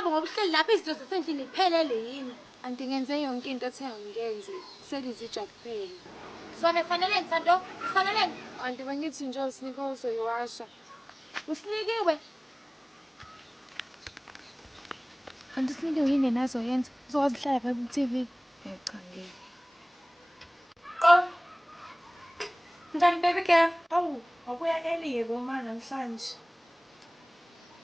uhambe ngoba uhleli lapha izinto zasendlini iphelele yini? Anti ngenze yonke into ethe angiyenze. Selizitsha kuphela. Sona kufanele ngithando, kufanele Anti bangithi nje usinika uzoyiwasha. usinikiwe. Anti usinikiwe yini nazo yenza? Uzokwazi uhlala pha ku-TV? Cha ngeke. Njani baby girl? Awu, wabuya early ngoma namhlanje.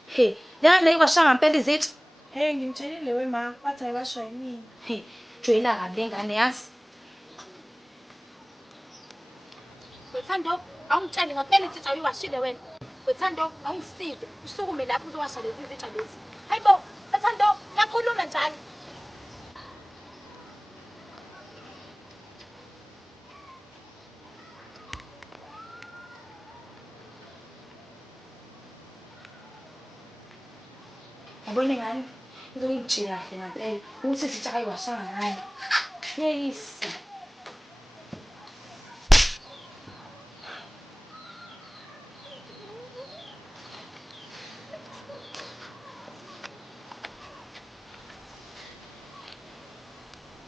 He, lana iwashanga ngempela izithi. Hey, ngimtshelile wema, bathi ayiwashwa yimina. He, joyina kabi lengane yazi. Wethando, awungitsheli ngempela izithi ayiwashile wena. Wethando, awungisize. Usukume lapho uzowasha lezi zitsha lezi. Hayibo, Wethando, yakhuluma njalo. Yabona ngani? Ngizongitshela kahle ngempela ukuthi izinto ayiwashanga ngani. Yeyisa.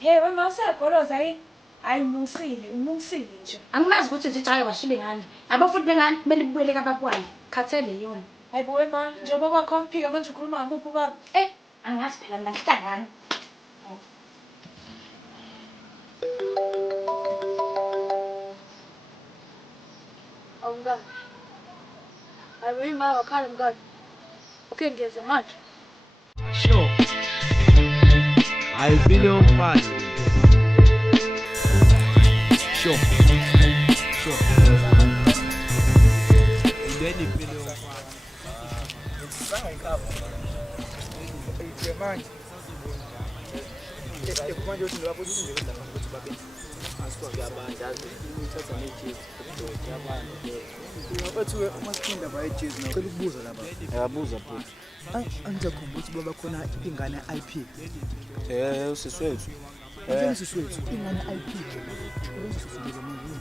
Hey, wema usegoloza yini? Hayi umusile nje. Angimazi ukuthi izinto ayiwashile ngani. Yabo futhi bengani kumele ibuyele kababwana. Khathele yona. Hayibo wema, njengoba kwakho mphika manje ukhuluma ngakuphi ubaba? Angazi phela mina ngihlangana. Awungani. Hayibo ima wakhala mngani. Okay, ngiyeza manje. Sure. I feel your fire. Sure. Sure. Then you feel your fire. Manje. Manje uthi lapho uthi nje kodwa ukuthi babe. Asikwazi abantu uthatha nejezi abantu. Ngaphethu uma siphinda baye ejezi nawe ukubuza lapha. Ayabuza futhi. Angizakhumbula ukuthi baba khona ingane IP. Usiswethu. Usiswethu ingane IP. Usiswethu manje.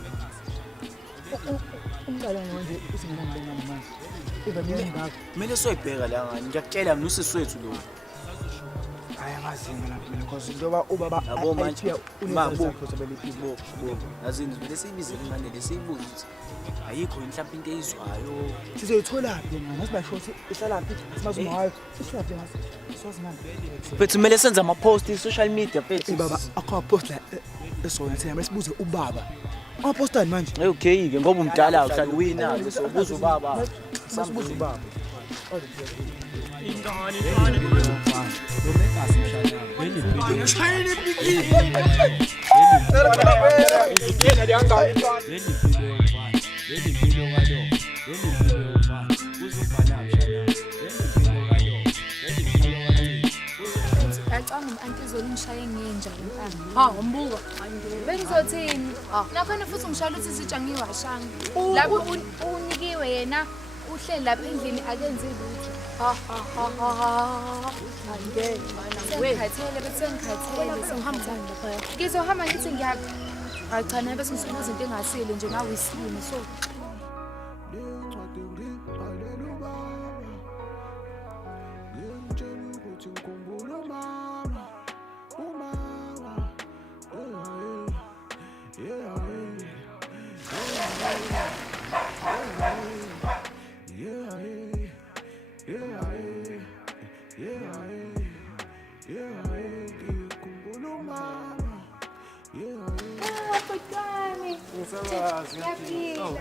Umntwana manje usingena ngibengani manje. Ivamile ngakho. Kumele soyibheka la ngani ngiyakutshela mina usiswethu lo. Ayamazinga lapha mina because njengoba ubaba yabo manje mabubo yazini vele siyibizele ingane lesiyibuza ukuthi ayikho mhlawumbe into eyizwayo sizoyithola phi ngani asibashothi ihlala phi simazi ngayo sihlala phi ngasi siwazi ngani bethu kumele senze ama post e social media bethu baba akho post la esona thina sibuze ubaba awapostani manje okay ke ngoba umdala uhlala wina bese ubuza ubaba sibuza ubaba Ingane lo mekasi mshana vele vele China bigi yena liyangani vele vele ngalo vele ufana uzobhala mshana vele Yacanga umanti izolungishaye ngenja mfana. Umbuka. Bengizothini? Nakhona futhi ungishayela ukuthi isitsha ngiwashanga. Lapho unikiwe yena uhleli lapha endlini akenze lutho. Angeke mana wekhathele bese ngikhathele sengihamba lapha. Ngizohamba ngithi ngiyapha. Cha nabe sengisukuza into engasile nje nawe isini so.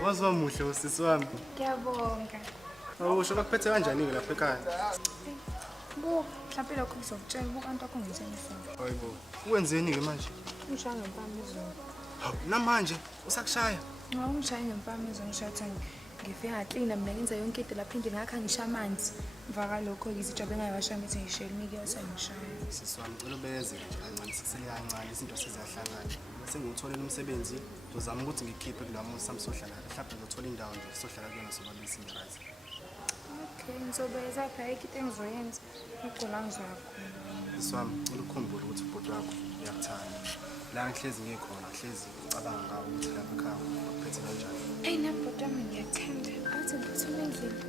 Wazwa muhle usisi wami. Ngiyabonga. Awusho bakuphethe kanjani lapha ekhaya? Mhlawumbe lokho ngizokutshela ukanti akungithenisa. Hayibo. Uwenzeni ke manje? Ngishaya ngempama izolo. Hawu, namanje usakushaya? Ngishaya ngempama izolo ngishatha ngifika ngaklina mina ngenza yonke into lapha endlini ngakha ngisha amanzi. Mva kalokho izitsha bengayiwasha ngithi ngishela nike yasangishaya. Sisi wami cela ubeze nje kancane sisele kancane izinto seziyahlangana. Sengutholela umsebenzi uzama ukuthi ngikhiphe kulamusa sami sohlala mhlawumbe ngizothola indawo nje sohlala kuyona sobabisi right. Okay, ngizobeza phela into engizoyenza ugcola ngizakho. Iswami ukukhumbula ukuthi ubhuti wakho uyakuthanda. La ngihlezi ngikhona hlezi ngicabanga ngawo ukuthi lapha ekhaya uphethe kanjani. Hey nabhuti wami ngiyathanda. Athi ngithule endlini.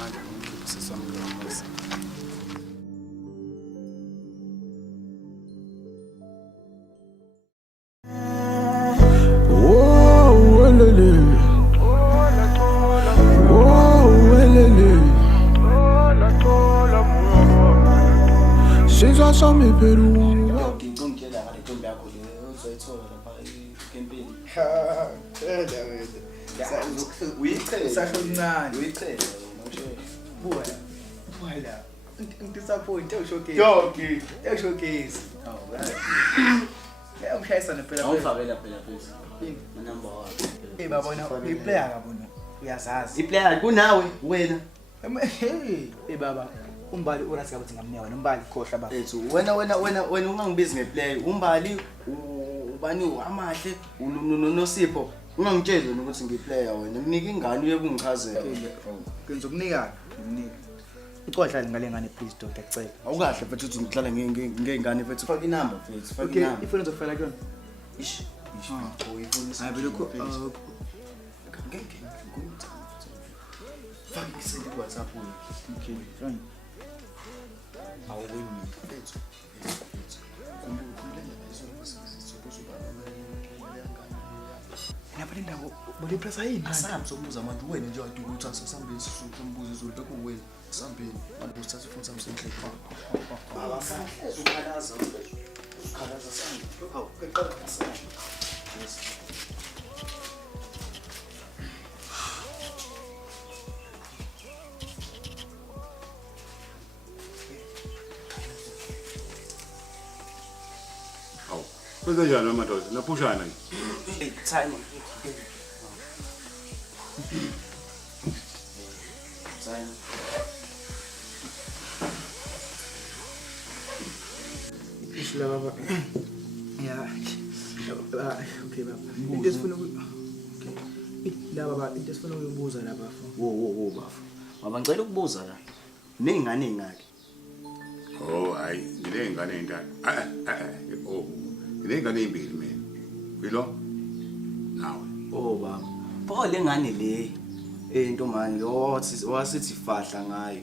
manje ngomsisi Since saw me Peru. Ngicela ngale ntombi yakho le uzoyithola lapha ecampini. Usasho mncane. Uyichela Buya. Disappoint showcase. Yoki. Showcase. Oh, right. Umshayisana phela. awufakela phela phela. Number 1. Baba wena uyiplayer kabona. Uyazazi. Iplayer kunawe wena. Baba umbali urasi kabuthi ngamneka wena umbali khohla baba. Ethu wena ungangibizi ngeplayer. Umbali ubani amahle uNosipho. Ungangitsheli ukuthi ngiplayer wena. Nginika ingane uye kungichazela. Ngizokunika nginika. Ucohla ngale ngane please don't ngiyacela. Awukahle mfethu uthi ngihlala ngengane mfethu. Faka inamba mfethu. Faka inamba. Okay, ifoni uzofela kuyona. Ish. Uyifuna Hayi belokho ngeke. Faka isend WhatsApp wena. okay, fine. Awuwini mfethu. Kumbulela phezulu Lapha le ndawo bole pressa yini? asabi sokubuza manje wena nje wathi ukuthi asambeni sisuke umbuzo izolo bekuwena sambeni manje usithatha ifoni sami sendlele abasahle ukhalaza mfethu ukhalaza sami hawu eqala sami yes Kwenza njani amadoda? Naphushana nje. Time. Time. Ishila baba. Yeah. Okay baba. Into sifuna okay. La baba into sifuna ukubuza la bafo. Wo bafu. Ngicela ukubuza la. Nengane engaki? Oh hayi, ngilengane endala. Oh. Ngilengane ezimbili mina. Philo? Nawe. Oh baba. Pho lengane le intomani wasithi fahla ngayo.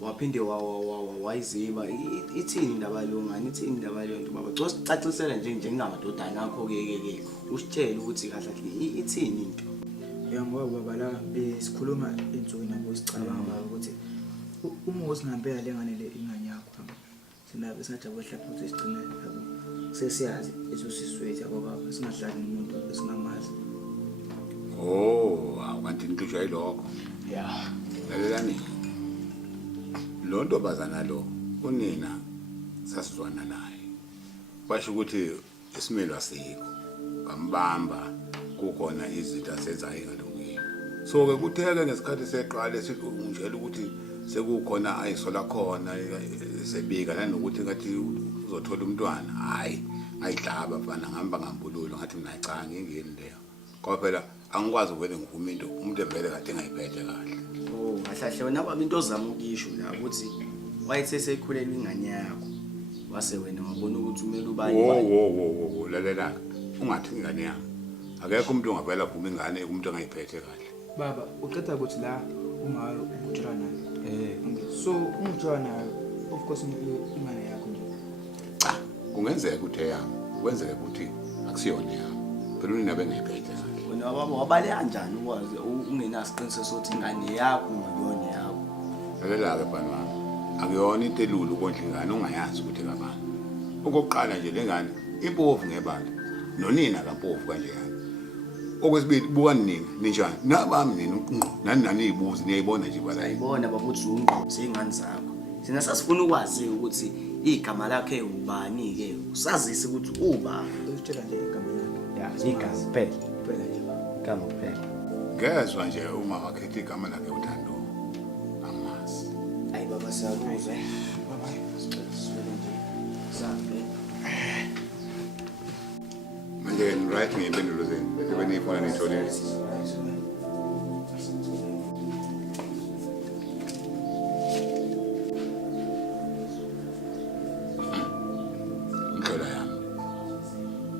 Waphinde wayiziba ithini indaba longani ithini indaba lento baba cosi cacisela nje njengamadodana akho ke usitshela ukuthi kahle ithini into Ngoba baba la sikhuluma insuku nabo sicabanga ukuthi uma usingempela lengane le ingane yakho sinabe sajabula futhi sigcina sesiyazi eso siswethu yabo baba singahlali nomuntu esingamazi. Oh, awanti inhliziyo yilokho. yeah Lalelani. Lo ntobazana lo unina sasizwana naye. Basho ukuthi isimelo asikho. Bambamba kukhona izitha asenzayo ngalungile. So ke kutheke ngesikhathi seqala esitshela ukuthi sekukhona ayisola khona sebika nanokuthi ngathi uzothola umntwana. Hayi, ayidlaba bafana ngihamba ngambululo ngathi mina cha ngingeni leyo. Ngoba phela angikwazi ukuvele ngivume umuntu evele kade engayiphethe kahle. oh kahle wena baba into ozama ukisho la ukuthi wayithe seyikhulelwa ingane yakho wase wena ngabona ukuthi umele ubani Wo lalela ungathi ingane yami akekho umuntu ongavela vuma ingane umuntu engayiphethe kahle. Baba uqeda ukuthi la ungayo ukujula nayo. So ungijula nayo of course ingane yakho nje. Cha kungenzeka ukuthi eyami kwenzeke ukuthi akusiyona yami. Phela unina bengayiphethe kahle. wena baba wabale kanjani ukwazi ungenasiqiniseko sokuthi ingane yakho ngiyona yakho Lalela ke bani wami akuyona into elula ukondla ingane ungayazi ukuthi kabani. Okokuqala nje lengane impofu ngebala nonina kampofu kanjeyana. Okwesibili buka nini ninjani nabami nini nani ibuzi niyayibona nje bala ayibona baba uthi ungqo singane zakho sina sasifuna ukwazi ukuthi igama lakhe ubani ke usazise ukuthi uba Usitshela nje igama lakhe. ya igama kuphela Phela nje baba. igama kuphela ngezwe nje uma wakhetha igama lakhe uThando amazi. ayi baba siyakuzwa baba sicela nje sabe Manje right ngiyimpendulo zenu bese benifuna nitholile. Ngicela yami.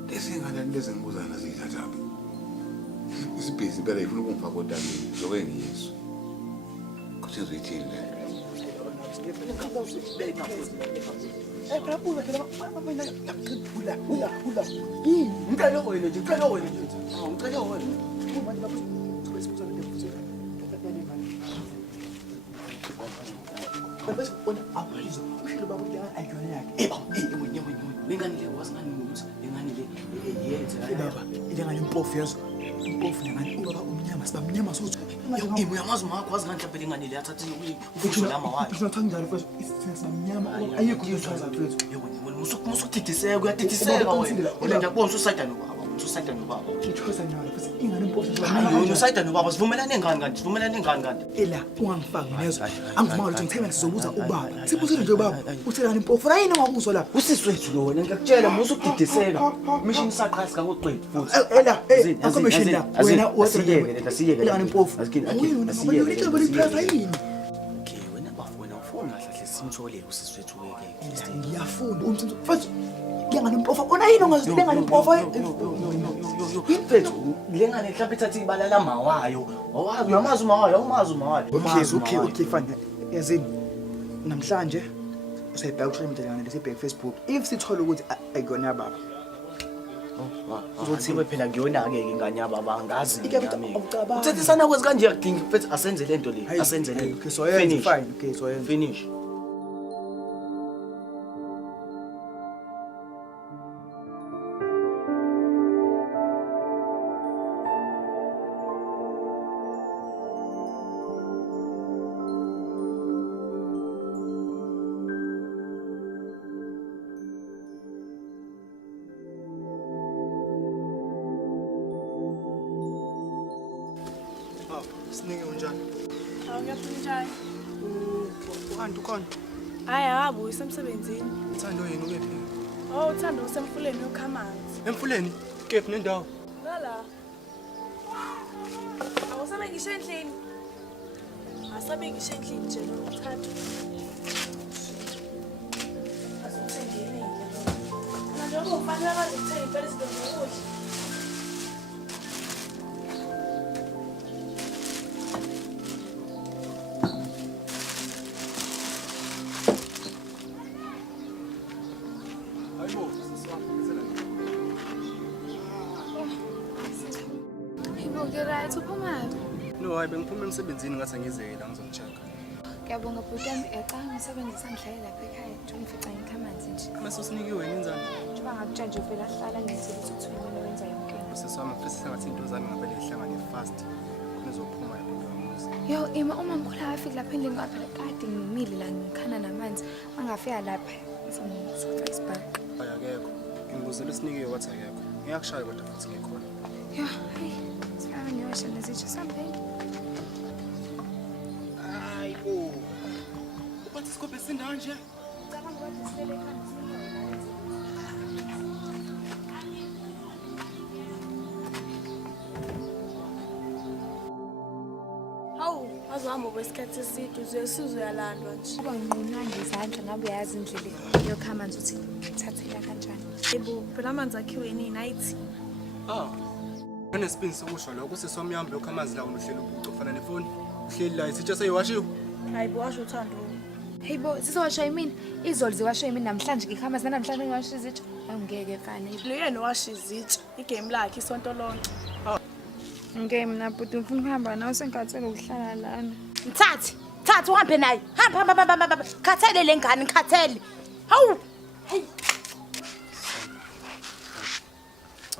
Lesingane lezi ngibuzana ziyithathaphi. Isibhizi impela ifuna ukungifaka odabeni zoke ngiyizwe. ukuthi ngizithini le. Ilengane impofu yezo. Impofu lengane ubaba umnyama sibamnyama sothi. Uyamazi makho wazi ngani mhlawumbe lengane le athathe ufusho lama wayo. Kusho kanjalo mfethu sibamnyama ayikho uyochaza mfethu. Musukudidiseka uyadidiseka wena. Wena ngiyakubona ususayida nobaba. Ususayida nobaba. Ichosa nyalo mfethu ingane impofu Hayi usayida nobaba sivumelane ngani kanti? Sivumelane ngani kanti? ela ungangifaki nezo angivuma ukuthi ngithemba sizobuza ubaba sibuze nje ubaba uthelana impofu la yini ongakuzwa la Usiswethu lo wena ngiyakutshela musukudidiseka. Mission saqhasa kakuqedi futhi. ela akomeshini la wena asiyeke ilengane impofu asiyeke liphasa yini okay wena bafuna ufuna kahle simthole usiswethu weke. ngiyafunda umthetho mfethu ilengane impofu ona yini ongazilengane impofu Imfethu lengane mhlawumbe ithathe ibala lama wayo. Awazi uyamazi umawayo. Okay fine yazini namhlanje usayibheka social media lana lesibheka Facebook if sithola ukuthi ayikona baba Uzothi phela ngiyona ke ingane yababa angazi nami uthethisana kwenza kanje yakudinga mfethu asenze lento le asenze le okay so yeah fine okay so yeah finish. Sinike unjani? Awuyaphunjani? Uhantu khona? Hayi akabuyi semsebenzini. Uthando yini ukephi? Oh uthando usemfuleni yokhamanzi. Emfuleni? Kephi nendawo? Lala. Awusabe ngisho endlini. Asabe ngisho endlini nje lo uthando. Asithengeni nje. Na njengoba ufanele bazithenga impela izinto zokudla. Right, uphumaphi? No, hayi bengiphuma emsebenzini ngathi angizeke la ngizokucheka. Ngiyabonga bhuti wami ecanga umsebenzi sangihlale lapha ekhaya nje ungifica ngikhamanzi nje. Mase usinikiwe yini inzalo? Njengoba ngakutshanje uvela hlala ngizile ukuthi uthini wenza yonke into. Sesami mfethu sengathi into zami ngavele ihlangane fast. Nizophuma lapha emuzi. Yo, uma mkhulu afika lapha endlini ngaphela kade ngimile la ngikhana namanzi. Mangafika lapha ngizomsuka isibhaqa. Hayi akekho. Ngibuzele usinikiwe wathi akekho. Ngiyakushaya kodwa futhi ngikhona. Yo, hayi. Sifaka ngiyosha nezitsha sambeni. Hayibo. Ubathi sikophe sindawo nje? Cabanga ukuthi silele ekhaya. Hawu, azohamba kwesikhathi eside uzesizwe uyalandwa nje. Kuba ngqinwa ngezandla ngabe uyazi indlela yokhamanzi ukuthi thathela kanjani. Yebo, phela amanzi akhiwe nini ayithi. Kunesipini sokusho lokho seswami yami lokho amanzi lawo uhleli ucofana nefoni. Uhleli la isitsha seyiwashiwe. Hayibo washo uthando. Hey bo, sizowasha yimini. Izolo ziwasha yimini namhlanje ngikhamanzi namhlanje ngiwasha izitsha. Angeke fane. Lo yena washo izitsha. Igame lakhe isonto lonke. Ngeke mina bhuti ngifuna ukuhamba nawe sengathela ukuhlala lana. Mthatha uhambe naye. Hamba. Khathele lengane, khathele. Hawu. Hey.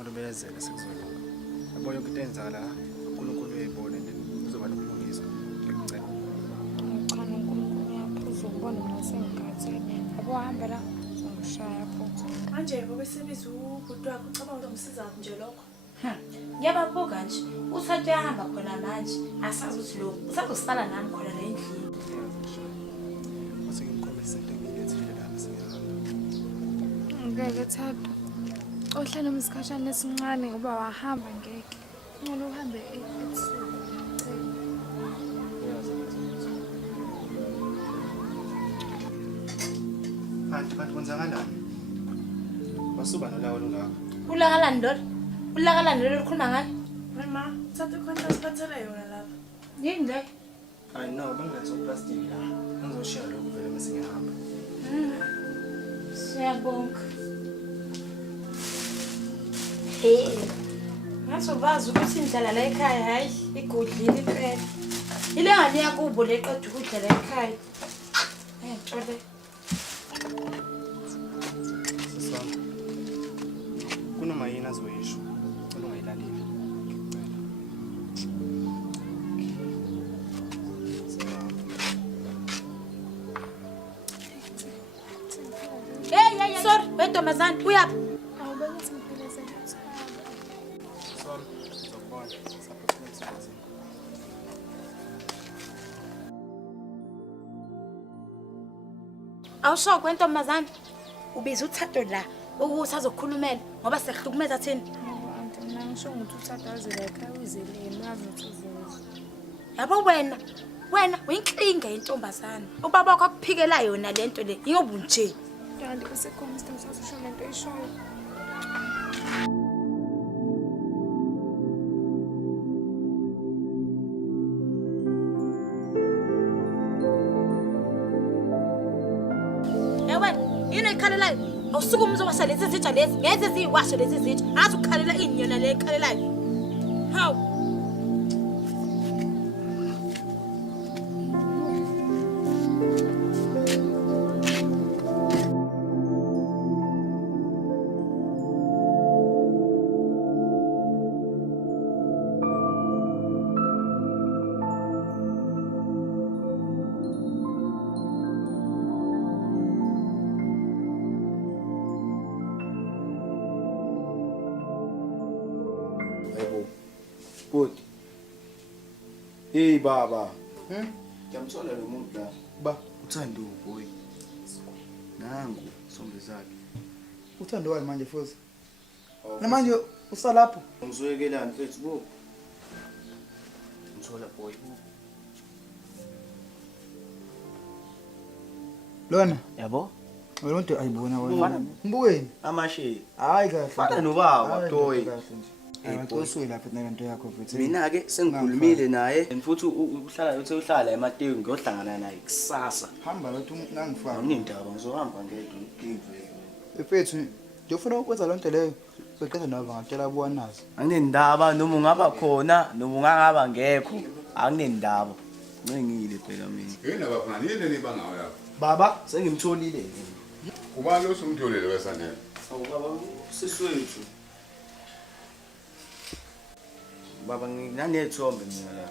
Olubezele sekuzolunga. Yabo yonke into enza la uNkulunkulu uyayibona and uzoba nokulungiswa. Ngikucela. Ngicela uNkulunkulu uyaphuza ukubona mina sengathele. Yabo hamba la uzongishaya futhi. Manje ngoba sebiza ubhuti wakho ucabanga uzomsiza nje lokho. Ngiyababuka nje. Uthathe ehamba khona manje. Asazi ukuthi lo usazosala nami khona la endlini. Uthi ngikhombisa into engiyethile lapha sengihamba. Ngeke thatha. Ohlala umsikhashana esincane ngoba wahamba ngeke. Kumele uhambe ebusuku. Kanti kwenzakalani? Wasuba nolawo lungakho. Ulakalani lolo? Ulakalani lolo likhuluma ngani? Mama, thatha ikhontra siphathele yona lapha. Yini le? Hayi no, bengilethe uplastic la. Ngizoshiya lokho vele mase ngihamba. Siyabonga. Hey. Ngasobazi ukuthi indlala la ekhaya hayi igudlile impela. Ile ngane yakubo leqeda ukudla la ekhaya. Ngitshole. Sisona. Kunoma yini azoyisho. Cela ungayilaleli. Hey, sorry, wentombazane uyaphi? Awubekithi ngiphilezela. Sisona. Ngizokubona. Saphothela emsebenzini. Awusho kwentombazane. Ubiza uThato la ukuthi azokhulumela ngoba sekuhlukumeza thina. Anti mina ngisho ukuthi uThadaze la ekhaya uyizeleni wazi ukuthi uzoza. Yabo wena uyinkinga yentombazane. Ubaba wakho akuphikela yona lento le. Ingoba nje. Kanti kusekhona isidingo sasisho lento eyishoyo. Yini ekhalelayo? Awusuke umzowasha lezi zitsha lezi. Ngeze ziyiwashe lezi zitsha. Azi ukhalela inyona le ekhalelayo. Hawu. Bhuti. Hey baba. Ngiyamthola lo muntu la. Ba, Uthando boy. Nangu sombe zakhe. uthando wani manje futhi? Namanje usalapho. Ngizoyekelana mfethu bo. Ngithola boy. Lona, Yabo? lo muntu ayibona wena. Mbukeni. Amashe. Hayi kahle. Fana nobaba toy. Ayikoswe lapha nalento yakho futhi. Mina ke sengikhulumile naye and futhi uhlala uthe uhlala eMateyu ngiyohlangana naye kusasa. Hamba lothu ngangifaka. Awunindaba ngizohamba ngedwa ngive. Efethu, ngiyofuna ukwenza lonto leyo. Beqeda nawe bangatshela buwanazi. Anginendaba noma ungaba khona noma ungangaba ngekho. Anginendaba. Ngengile phela mina. Yini abafana yini nibangawo lapha? Baba sengimtholile. Ubani lo sumtholile wesanele? Baba siswethu. Baba nginanethombe mina la.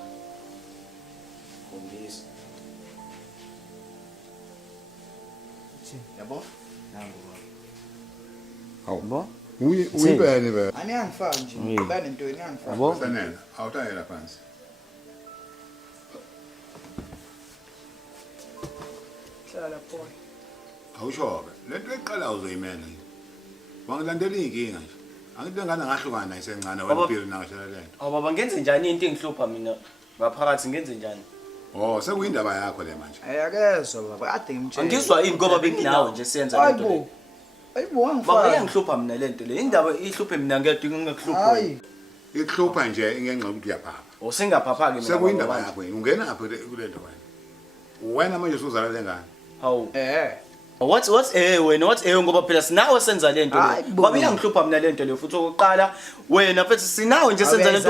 Khombisa. Yabo? Nangu baba. Hawu. Yabo? Uyibene be. Ani angifaka nje. Ngibane into ngiyangifaka. Yabo? Wesanele, awutayela phansi. Hlala pho. Awushoke. Lento eqala uzoyimela yini? Wangilandela inkinga nje. Angithi ngana ngahlukana naye sencane wena phila nangashala lento. Awu baba ngenze njani into engihlupha mina ngaphakathi ngenze njani? Oh, sekuyindaba yakho le manje. Ayakezwa baba, kade ngimtshela. Angizwa ini ngoba benginawe nje siyenza lento le. Hayibo. Hayibo wangifaka. Baba iyangihlupha mina lento le. Indaba ihluphe mina ngedwa ngingekuhluphi. Hayi. Ikuhlupha nje ingenxa ukuthi uyaphapha. Usengaphapha ke mina. Sekuyindaba yakho yini? Ungena apha kulento wena. Wena manje usuzala lengane. Hawu. What's wena ngoba phela sinawe senza lento le. Baba iyangihlupha mina lento le futhi okokuqala wena futhi sinawe nje senza lento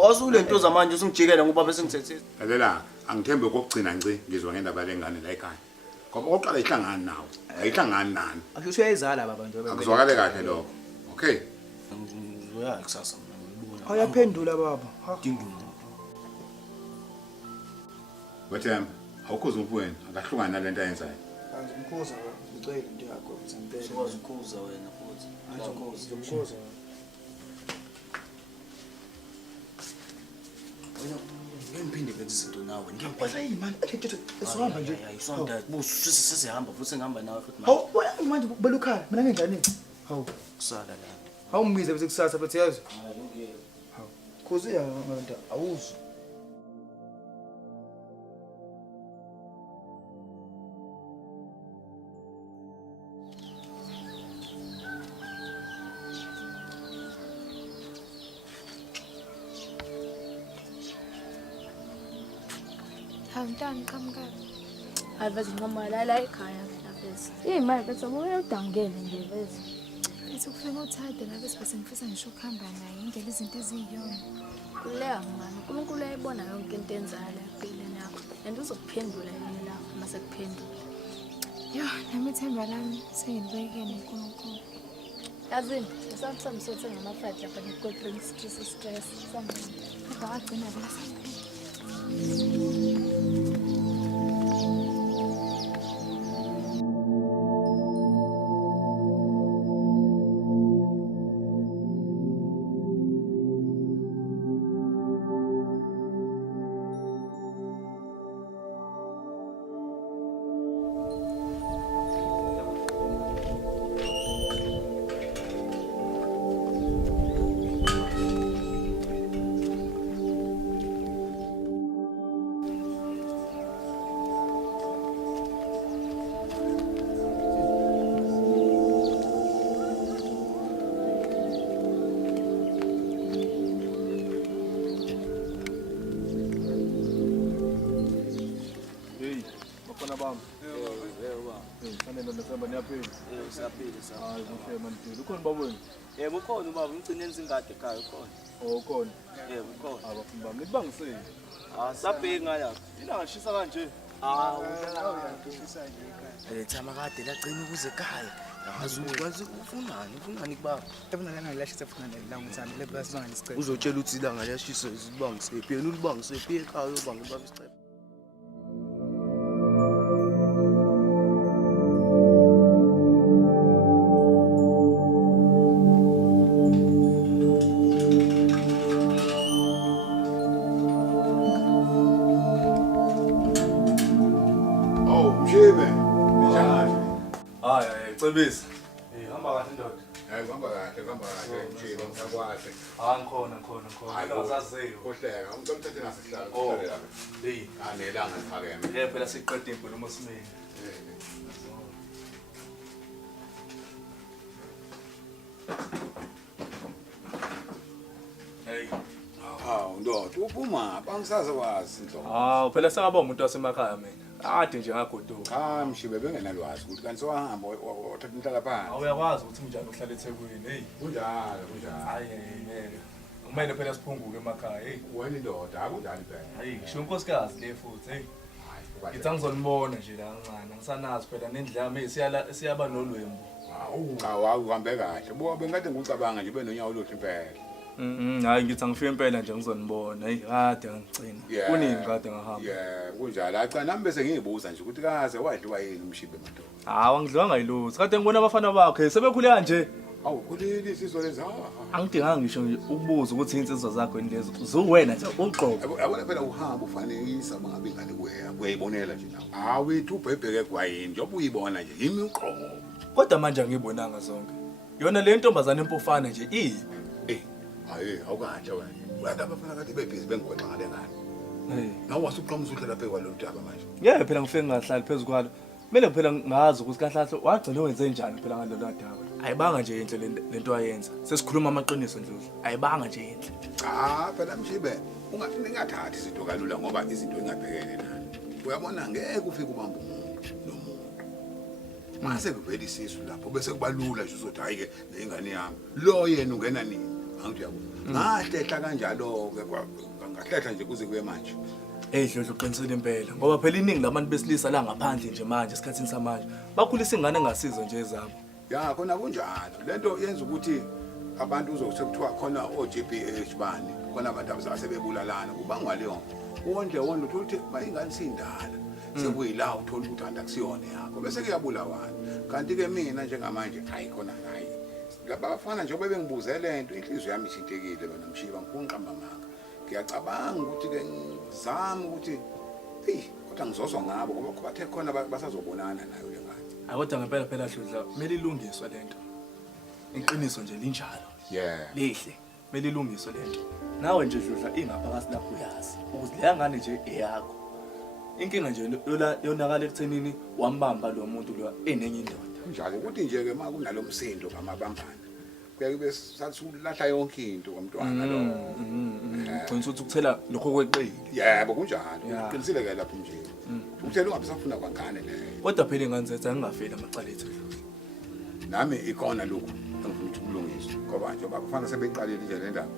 wasulento zamanje usingijikela ngoba bese ngithethisa. Lalela, angithembe kokugcina nci ngizwa ngendaba lengane la ekhaya. Ngoba oqala ihlangana nawe. Ayihlangani nani. Akusho uyayizala baba nje. Akuzwakale kahle lokho. Okay. Ngizoya kusasa mina ngibona. Awuyaphendula baba. Wethemba, awukhuza ubuwena, akahlukana nalento ayenzayo. Ngimkhuza ngicela into yakho ngizempela. Sikwazi ukukhuza wena futhi. Ngizomkhuza. Wena ngiphinde benze izinto nawe. Hayi man, esihamba nje. Ayisonda busu sesihamba futhi ngihamba nawe futhi. Hawu, manje belukhaya, mina ngenjani? Hawu, Kusala la. awumbize bese kusasa futhi yazi. Hawu. Khuzi ya manje awuzu. Cha ntani qhamuka. Hayi veze nqoma la ekhaya mina veze. Imali bethu ubuye udangele nje veze. Ethi kufika uthade ngabe bese ngifisa ngisho ukuhamba naye indlela izinto eziyiyona. Kuleya mngani uNkulunkulu ayibona yonke into enzayo la empilweni yakho. And uzokuphendula yini la uma sekuphendula. Yo, nami ithemba lami sengilibeke noNkulunkulu. Yazini, sisafisa sothenga ama-flight lapha ne-cold drinks stress. Sambona. Kodwa wagcina bese. Ukhona ubaba ngicine nizingade ekhaya ukhona. Ukhona. Ukhona. Abafuni bami nibangiseni. Sabheki ngaya. Ilanga shisa kanje. Thama kade lagcina ukuze ekhaya. Yazi ukwazi ufunani kubaba. Ebona lana lashisa funa la ngithanda le bus bangani sicela. Uzotshela ukuthi ilanga liyashisa izibangise. Yena ulibangise ekhaya uyobanga ubaba isicelo. Cebisa. Hamba kahle ndoda. Hayi kuhamba kahle nje ngiyakwazi. Ngikhona. Ngizaziyo. Kohleka, umthetho nasihlala Oh. kuhlale lapha. Hey, Nelanga liphakeme. phela siqede inkulumo simini. Hey. Hawu ndoda, uphuma bangisaze wazi Ndlovu. Phela sengaba umuntu wasemakhaya mina. Ade nje ngagoduka. Cha mshibe bengenalwazi ukuthi kanti sewahamba wathatha inhlala phansi. Awuyakwazi ukuthi unjani uhlala eThekwini. Hey. Kunjalo. Hayi ngeke. Kumele phela siphunguke emakhaya. Hey. Wena indoda akunjani phela. Hayi ngisho unkosikazi le futhi. Hey. Ngithi angizonibona nje la kancane. Angisanazi phela nendlame siyaba nolwembu. Cha uhambe kahle. Bo bengade ngicabanga nje benonyawo oluhle impela. Hayi ngithi angifike impela nje ngizonibona. Hey kade ngicina. Kunini kade ngahamba. Kunjalo. Cha nami bese ngiyibuza nje ukuthi kaze wadliwa yini umshibe madoda. Angidliwanga yilutho. Kade ngibona abafana bakhe sebekhule kanje. Awu kuleli sizwe lezi Angidinganga ngisho nje ukubuza ukuthi insizwa zakho yinilezo. Zuwena nje uqobo. Yabona phela uhamba ufanekisa mangabe ingane kuyayibonela nje nawe. Hawu ithi ubhebheke kwayini njengoba uyibona nje yimi uqobo. Kodwa manje angibonanga zonke. Yona le ntombazana empofana nje Hayi awukahle wena. Uyathi abafana kade bebhizi bengigwexa ngale ngane. Hey. Nawe wasuqhamuza uhlela phe kwalo daba manje. Yeah phela ngifike ngahlali phezulu kwalo. Kumele phela ngazi ukuthi kahlahle wagcina wenze njani phela ngalelo daba. Ayibanga nje inhle lento ayenza. Sesikhuluma amaqiniso nje. Ayibanga nje inhle. Cha phela mshibe unganingathathi izinto kalula ngoba izinto engabhekene nani. Uyabona ngeke ufike ubamba umuntu nomuntu. Mase kuvela isisu lapho bese kubalula nje uzothi hayi ke nengane yami. Lo yena ungena nini? Angithi yabo. Ngahlehla kanjalo ke ngahlehla nje kuze kuye manje. Dlodlo uqinisele impela ngoba phela iningi labantu besilisa la ngaphandle nje manje esikhathini samanje bakhulisa ingane engasizo nje ezabo. Ya khona kunjalo. Lento yenza ukuthi abantu uzothi kuthiwa khona oGPH bani, khona abantu abasebebulalana kubangwa leyo. Wonke ukuthi bayingane sindala. Sekuyila uthola ukuthi andakusiyona yakho bese kuyabulawana. Kanti ke mina njengamanje hayi khona hayi. Labafana nje bebengibuzele lento inhliziyo yami ishintekile mina mshiba ngiqamba manga. Ngiyacabanga ukuthi ke ngizama ukuthi kodwa ngizozwa ngabo ngoba bathe khona basazobonana nayo le ngane. Kodwa ngempela phela Dlodla kumele ilungiswe lento. Iqiniso nje linjalo. Lihle. Kumele ilungiswe lento. Nawe nje Dlodla ingaphakathi lapho uyazi ukuthi le ngane nje eyakho. Inkinga nje yonakala ekuthenini wambamba lo muntu lo enenye indoda. Njalo ukuthi nje ke makunalo msindo ngamabambana. beke bese sathi ulahla yonke into kwamntwana lo Ngicela ukuthi ukuthela lokho kweqile. yebo kunjalo uqinisile ke lapho nje ukuthela ungabisafuna kwangane leyo Kodwa phela inganzetha ngingafeli amaqala ethu. nami ikona lokhu engifuna ukuthi kulungiswe ngoba nje bafana sebeqalile nje le ndaba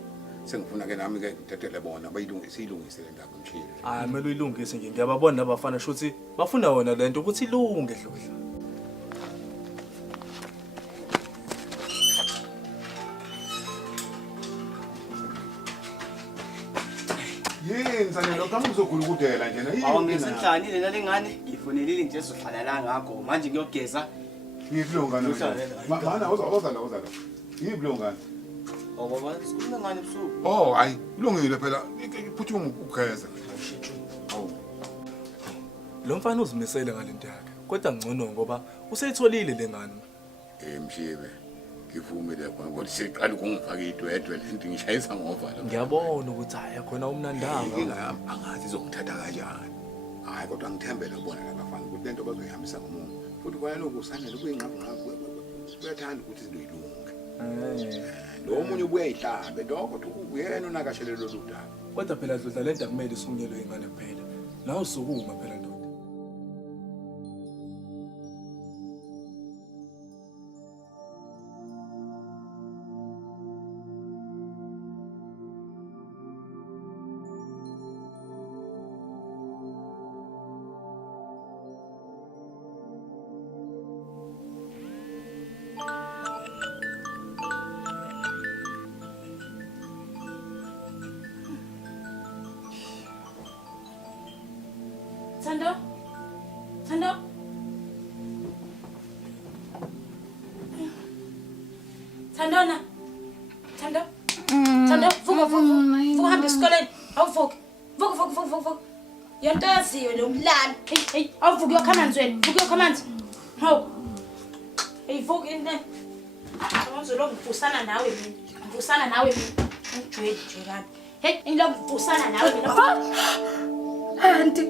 sengifuna ke nami ke ngithathele bona bayilungise le ndaba mshilo Hayi kumele uyilungise nje ngiyababona nabafana shothi bafuna wona lento ukuthi ilunge dlodla. yini sane lo kama uzogulukudela nje na Awungesenhlani lena lengane ngifonelile nje sizohlala la ngakho manje ngiyogeza yiblongana mana oza la yiblongana baba sikhuluma ngani ebusuku oh hayi kulungile phela iphuthuma ukugeza Lo mfana uzimisele ngalento yakhe kodwa ngcono ngoba useyitholile lengane. mshibe ngivumile ngoba siqala ukungifaka idwedwe lento ngishayisa ngovalo Ngiyabona ukuthi hayi khona umnandanga. ngingahamba angathi izongithatha kanjani hayi kodwa ngithembele ubona labafana ukuthi lento bazoyihambisa ngomumo futhi kwaloku usanele kuyinqaqo uyathanda ukuthi siloyilunga lo omunye ubuye ihlambe lokho kodwa uyena onakashelelo lodaba Kodwa phela dlodla lento akumele isimunyelwe ingane kuphela. La usukuma phela ndoda. Thando Thandona Thando vuka hamba esikoleni awuvuki vuka yonto yaziyo lo mlalo hey awuvuki uyokha amanzi wena vuka uyokha amanzi hawu hey vuka ine awuzolo ngivusana nawe mina ungijwedi nje kanti hey ngilo ngivusana nawe mina anti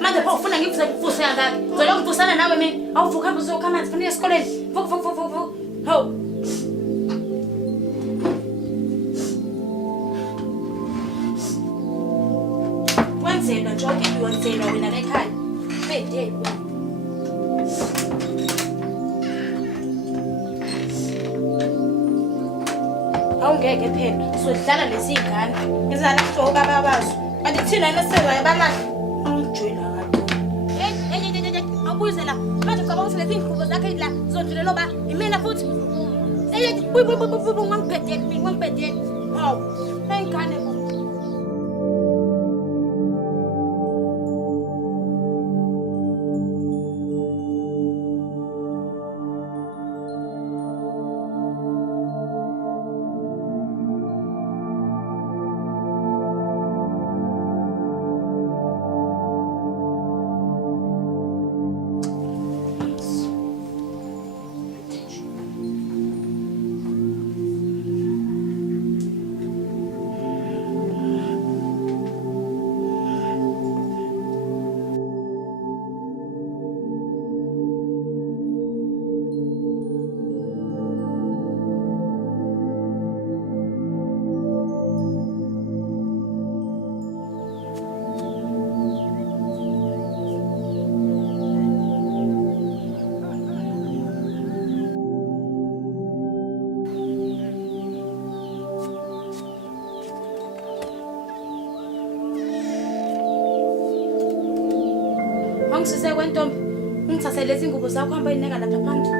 manje pho ufuna ngikuvuse kangaka ngizolo ngivusana nawe mina awuvuka hamba uzokha amanzi fanele esikoleni vuka hawu wenzela jonke into wenzela wena la ekhaya bede awungeke phela sodlala lezi ngane ngizala kuhlobo baba bazo kanti thina nesezayo bamanje angijwela kanti awubuze la manje cabanga ukuthi lezi nkqubo zakhe la zodlulela ba imina futhi ngangibhedeli hawu nayingane Ngizise kwentombi ungithathe lezi ngubo zakho hamba ineka lapha phandle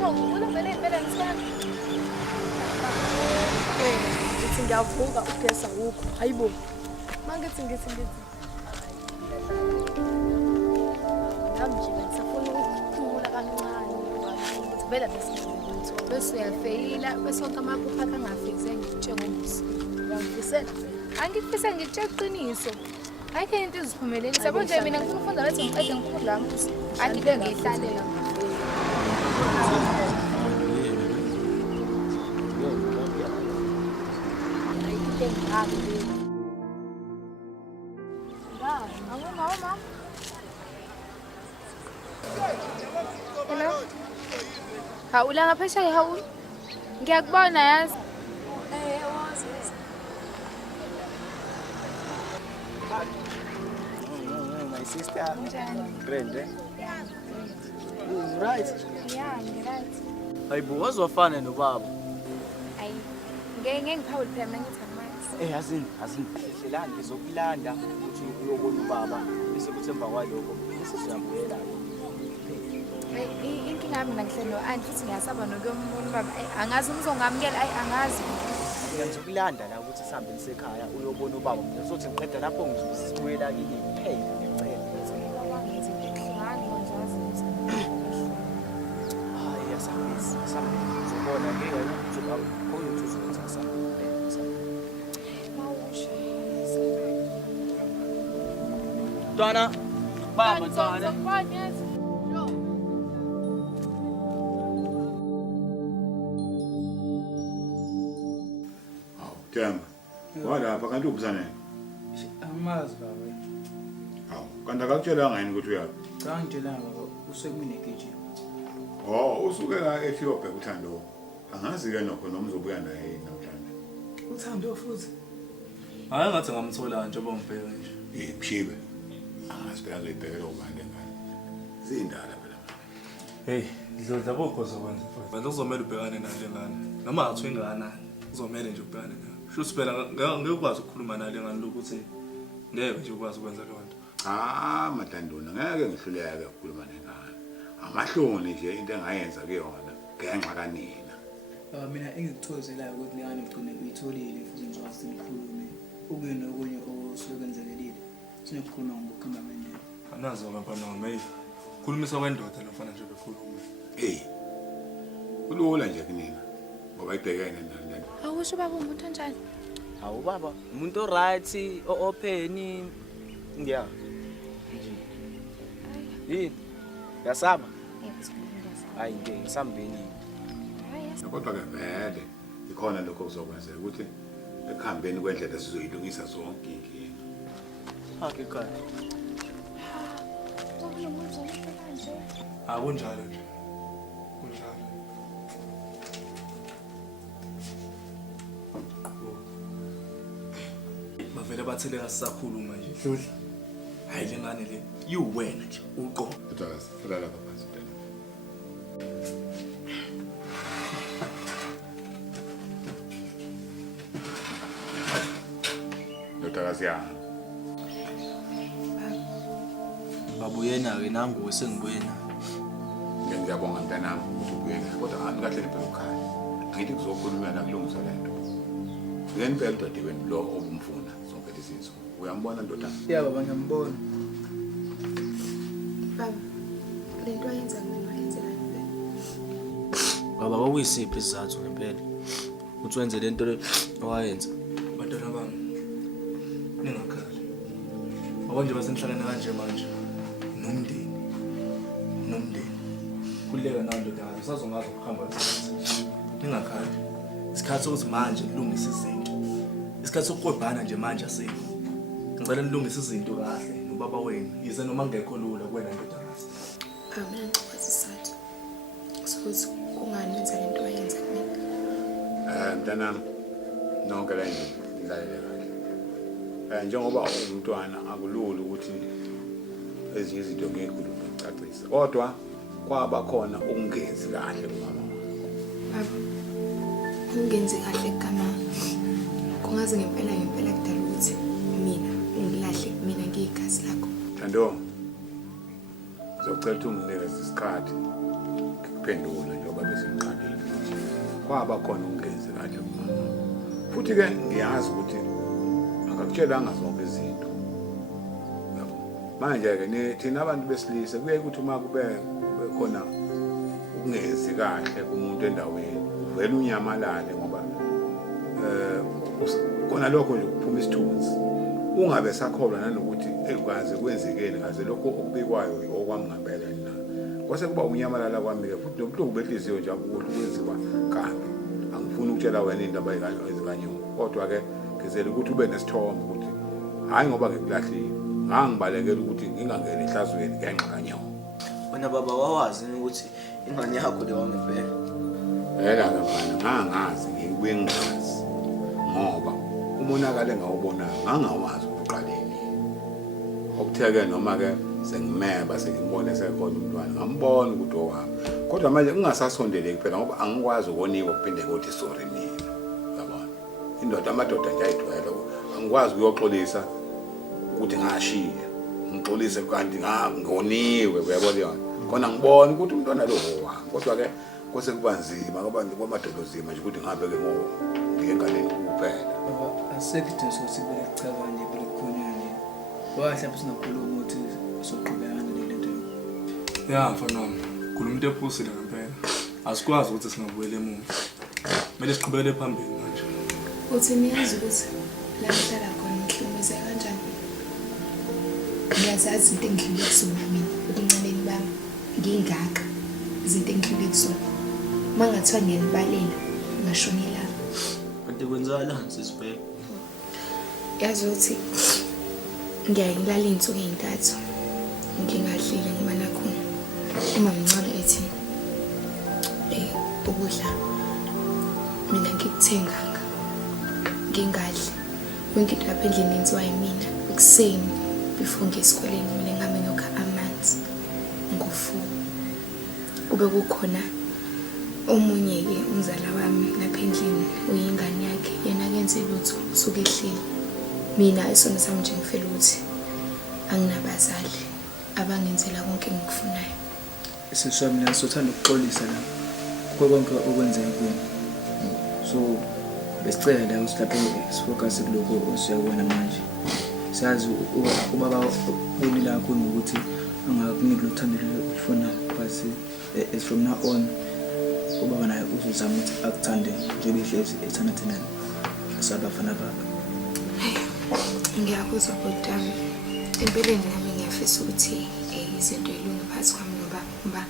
ngisho ulevele impela ngisana. Ngithi ngiyavuka ugesa ukho. Hayibo. Mangithi. Ngamjika ngisafuna ukuphumula kancane ukuthi vele besingabenzi. Bese uyafeyila bese wonke amaphupho akhe angafezeki ngitshela ngomusa. Ngifisela. Angifise ngitshela iqiniso. Ayikho into eziphumelelisa. Yabo nje mina ngifuna ukufunda bathi ngiqede ngifunda ngamusa. Angibe ngihlalela. Hello. Hawu la ngaphesheya hawu. Ngiyakubona yazi. My sister. Friend, eh? Right. Yeah, ngiright. Hayibo wazofana nobaba. Hayi. Ngeke ngiphawule phela mina ngithi amanzi. Azini. Hlela ngizokulanda ukuthi uyobona ubaba bese kuthi emva kwalokho bese siyambuyela. Inkinga yami nangihlelo anti futhi ngiyasaba nokuyomona ubaba. Angazi ngizongamukela angazi. Ngizokulanda la ukuthi sihambe lisekhaya uyobona ubaba. Mina sothi ngiqeda lapho ngizobuyela kini kuphela ngicela. Uzobona ke uzoba khona uzothi asabe. Dona, baba Dona. Themba. Walapha kanti ubusana. Angimazi baba. Hawu, kanti akakutshelanga yini ukuthi uyaphi? Cha ngitshelanga baba usekumine gejini. Oh, usuke la Ethiopia kuThando. Angazi ke nokho noma uzobuya naye namhlanje. Uthando futhi. Hayi ngathi ngamthola njengoba ngibheka nje. Mshibe. Angazi phela zoyibhekela ubani ngane. Zindala phela. Hey, ngizodla bokhoza kwenza futhi. Manje kuzomela ubhekane nale ngane. Noma athi ingane, kuzomela nje ubhekane nayo. Shuthi phela ngeke ukwazi ukukhuluma nale ngane lokuthi ngeke nje ukwazi ukwenza leyo nto. Matanduna ngeke ngihluleke ukukhuluma nengane. Amahloni nje into engayenza kuyona ngenxa kanina. Mina engikuthokozelayo ukuthi lengane ngigcine uyitholile futhi ngizokwazi ukukhuluma. Ukuye nokunye osuke kwenzakelile. Sinokukhuluma ngokukhamba manje. Anazi ngapha nami. Khulumisa kwendoda lofana nje bekhuluma. Hey. Kulula nje kunina. Ngoba ibhekene nani. Awusho baba umuntu onjani? Hawu baba, umuntu right, open ngiya. Yini? Yasaba? Hayi ngisambeni. Kodwa ke vele ikhona lokho kuzokwenzeka ukuthi ekuhambeni kwendlela sizoyilungisa zonke inkinga. Okay khona. Akunjalo nje. Kunjalo. Bavele bathele ngasisakhuluma nje. Hluhle. Hayi lengane le, yiwena nje uqo. Uthakazi, fela lapha phansi tena. Uthakazi ya. Babuyena ke nangu sengibuyena. Ngiyabonga mntanami ukuthi ubuyele kodwa angikahle phela ukhaya. Ngithi kuzokhuluma la kulungisa lento. Ngeni phela udadewenu lo obumfuna zonke lezi zinto. Uyambona ndoda? Yeah baba ngiyambona. Baba, lento ayenza mina ayenzela impela. Baba kwakuyisiphi isizathu ngempela? Uthi wenze lento le owayenza. Bantwana bami. Ningakhali. Akonje basenhlalane kanje manje. Nomndeni. Kuleka nayo ndoda yakhe usazongazi ukuhamba isikhathi. Ningakhali. Isikhathi sokuthi manje kulungisa izinto. Isikhathi sokuqobhana nje manje asikho. Ngicela nilungise izinto kahle nobaba wenu. Yize noma ngekho lula kuwena ndodakazi. Mina ngicabanga isizathu. Sokuthi kungani wenza lento ayenza mina. Mntanami nonke la nje ngilalele kahle. Njengoba umntwana akulula ukuthi ezinye izinto ngekhulume ngicacisa. Kodwa kwaba khona ukungenzi kahle kumama. Baba, ungenzi kahle egama. Kungaze ngempela kudala ukuthi mina ngilahle mina ngiyigazi lakho. Thando. Ngizocela ukuthi unginikeze isikhathi. ngiyayiphendula njengoba besemqaleni kwaba khona ungenzi kahle mama futhi ke ngiyazi ukuthi akakutshelanga zonke izinto yabo manje ke thina abantu besilisa kuye ukuthi uma kube khona ukungenzi kahle kumuntu endaweni uvela unyamalale ngoba kona lokho nje kuphuma isithunzi ungabe sakholwa nanokuthi ekwazi kwenzekeni ngaze lokho okubikwayo okwami ngempela nina kwase kuba unyamalala kwami ke futhi nobuhlungu behliziyo nje akukho ukwenziwa kambi angifuni ukutshela wena indaba ezikanyoni kodwa ke ngizela ukuthi ube nesithombe ukuthi hayi ngoba ngikulahlile ngangibalekela ukuthi ngingangeni ehlazweni ngenxa kanyoni wena baba wawazi ukuthi ingane yakho le wangempela yena ngabana ngangazi ngibuye ngingazi ngoba umonakalo engawubona ngangawazi ukuqaleni okutheke noma ke sengimeba sengibone sekhona umntwana ngambona ukuthi owami kodwa manje ungasasondeleki phela ngoba angikwazi ukoniwa kuphinde ukuthi sorry mina yabona indoda amadoda nje ayidwele angikwazi ukuyoxolisa ukuthi ngashiya ngixolise kanti ngoniwe uyabona yona khona ngibona ukuthi umntwana lo owami kodwa ke kose kuba nzima ngoba kwamadolozima nje ukuthi ngabe ke ngiyengaleni kuphela asekudinga ukuthi bekucabane bekukhonyane wahlapha sinakhuluma ukuthi soqhubekana lento ya mfana khuluma into ephusile ngempela asikwazi ukuthi singabuyela emuva kumele siqhubekele phambili manje uthi niyazi ukuthi la ngihlala khona ngihlukumeze kanjani ngiyazazi izinto engidlule kuzona mina ubuncaneni bami ngingaka izinto engidlule kuzona uma ngathiwa ngiyanibalela ngashonela kanti kwenzakalani sisibheke yazi ukuthi ngiyaye ngilala iy'nsuku ey'ntathu ngingadlile ngoba nakho uma ngincane ethi ukudla mina ngikuthenganga ngingadli yonke into lapha endlini yenziwa yimina ekuseni before ngiye esikoleni mina ngihambe ngiyokha amanzi ngofuba kube kukhona omunye-ke umzala wami lapha endlini uyingane yakhe yena kenze lutho usuke ehleli mina isono sami nje ngifela ukuthi anginabazali abangenzela konke engikufunayo isishami la sothanda ukuxolisa la konke okwenzeka kuwena so besicela la ukuthi lapho sifocus kuloko osiyakubona manje siyazi ubaba ubonile kakhulu ukuthi angakuniki lothando olufuna basi as from now on ubaba naye uzozama ukuthi akuthande njengoba ehlezi ethanda thina sabafana baba ngiyakuzwa kodwa empeleni nami ngiyafisa ukuthi izinto yilunga phakathi kwami ngoba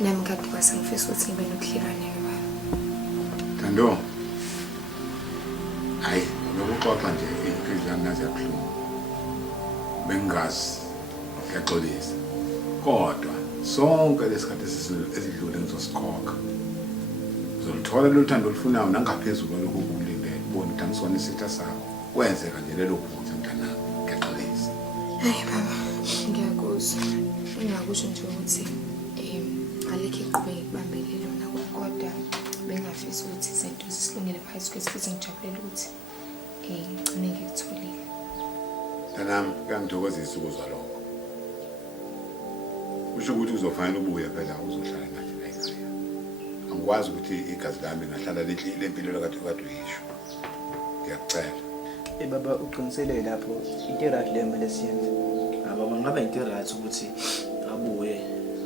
nami kade kwase ngifisa ukuthi ngibe nobudlelwane nobaba Thando hayi lokuxoxa nje inhliziyo yami nazi yabuhlungu bengazi ngiyaxolisa kodwa sonke lesikhathi esidlule ngizosikhokha uzolithola lo thando olufunayo nangaphezulu kwalokho ukulindele ubone ukuthi angisona isitha sakho kwenzeka nje lelo phutha mntanami ngiyaxolisa hayi baba ngiyakuzwa ungakusho nje ukuthi alekho iqhubeke kubambele lona kodwa bengafisa ukuthi izinto zisilungele phakathi kwethu futhi ngijabulela ukuthi ngigcine ngikutholile mntanami kuyangithokozisa ukuzwa lokho kusho ukuthi uzofanele ubuye phela uzohlala nathi la ekhaya angikwazi ukuthi igazi lami ngahlala le mpilo lakade uyisho ngiyakucela baba uqinisele lapho into right le mele siyenze baba ngabe into right ukuthi abuye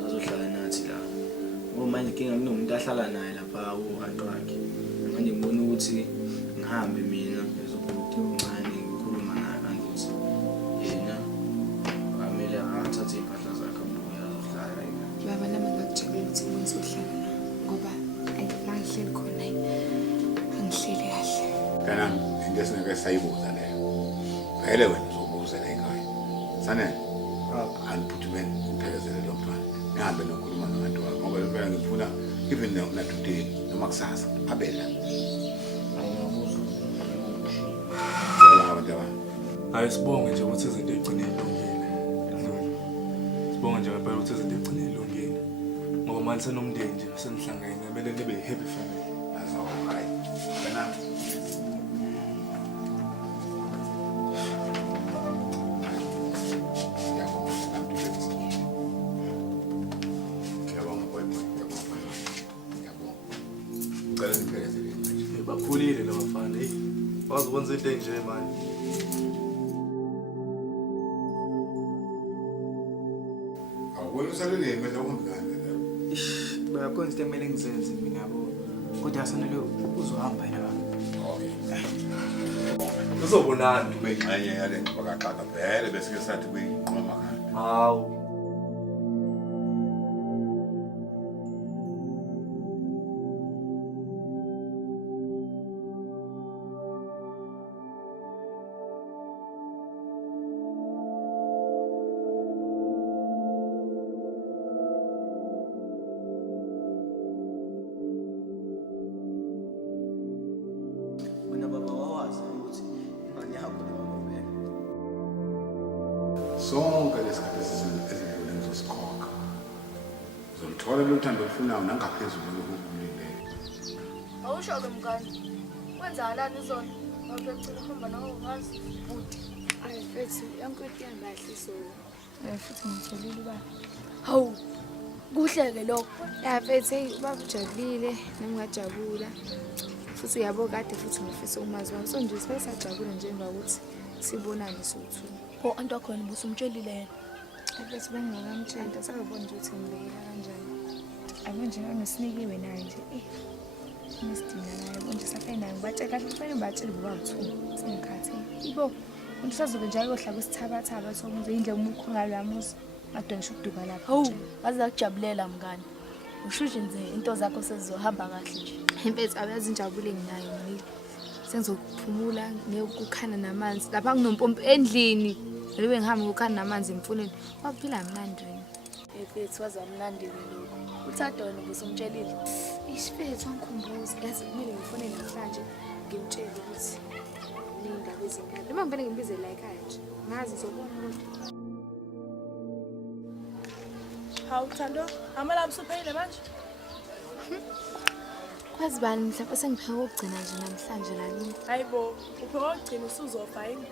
azohlala nathi la ngoba manje inkinga kunomuntu ahlala naye lapha uhantu wakhe manje ngibona ukuthi ngihambe mina ngizobhuti uncane ngikhuluma naye kanti ukuthi yena amele athathe impahla zakhe abuye azohlala la baba nami ngakujabulela ukuthi ngizohlala la ngoba angihleli khona angihleli kahle mntanami into esingeke sayibuza leyo vele wena uzobuza la ekhaya sanele aniphuthume ngiphekezele lo mntwana ngihambe nokhuluma nabantu wakho ngoba phela ngifuna even na-today noma kusasa abe la hayi sibonge nje ukuthi izinto igcine ilungile sibonge nje ngempela ukuthi izinto igcine ilungile ngoba manje senomndeni nje senihlangene kumele nibe happy family hayi mntanami Bakhulile la bafana hey. Bazokwenza into enje manje. Awubona usalele yemela ungani la. Bayakhona into emele ngizenze mina yabo. Kodwa asanele uzohamba yena. Okay. Uzobonana Ubengxenye yale ngibakaxaka vele bese ke sathi kuyiqoma kanti. hawu. Wena baba wawazi ukuthi ingane yakho ngomama. Sonke lesikhathi esidlule ngizosikhokha. Uzolithola lothando olufunayo nangaphezulu kokulindele. Awusho-ke mngani. Kwenzakalani izolo? Ngapecela uhamba nawe ungazi. Buti. Hayi mfethu yonke into ihamba kahle so. Futhi ngitholile ubaba. Hawu. Kuhle-ke lokho. Ya mfethu hey ubaba ujabulile nami ngajabula. Futhi yabo kade futhi ngifisa umazi wami. So nje sibe sajabula njengoba ukuthi sibonane sowu. Oh anti wakho wena busumtshelile yena. Mfethu bengingakamtshela sakubona nje ukuthi ngibekela kanjani. Abanje ngisinikiwe naye nje. Ngisidina naye konje safena naye ngibatshela kahle kufanele ngibatshele ngoba ngithuka sengikhathe. Ibo umuntu sazobe njalo yohlala kwisithabathaba somuze indlela umukho ngalamuzi. Ade ngisho ukuduka lapha. Hawu, waze akujabulela mngani. Ushushe nje into zakho sezizohamba kahle nje. Mfethu abayazi injabulo enginayo mina. Sengizokuphumula ngekukhana namanzi. Lapha kunompompi endlini. Bebe ngihamba ukukhana namanzi emfuleni. Waphila mnandi wena. Mfethu wazamnandi lokho. Uthadona busumtshelile. Isifethu wangikhumbuza. Yazi kumele ngifone namhlanje ngimtshele ukuthi nindaba ezingane. Noma ngivele ngimbize la ekhaya nje. Ngazi zobona kodwa. Hawu Thando, amala msuphele manje. Kwazi bani mhlawumbe sengipheka ukugcina nje namhlanje la nini. Hayibo, upheka ukugcina usuzofa yini?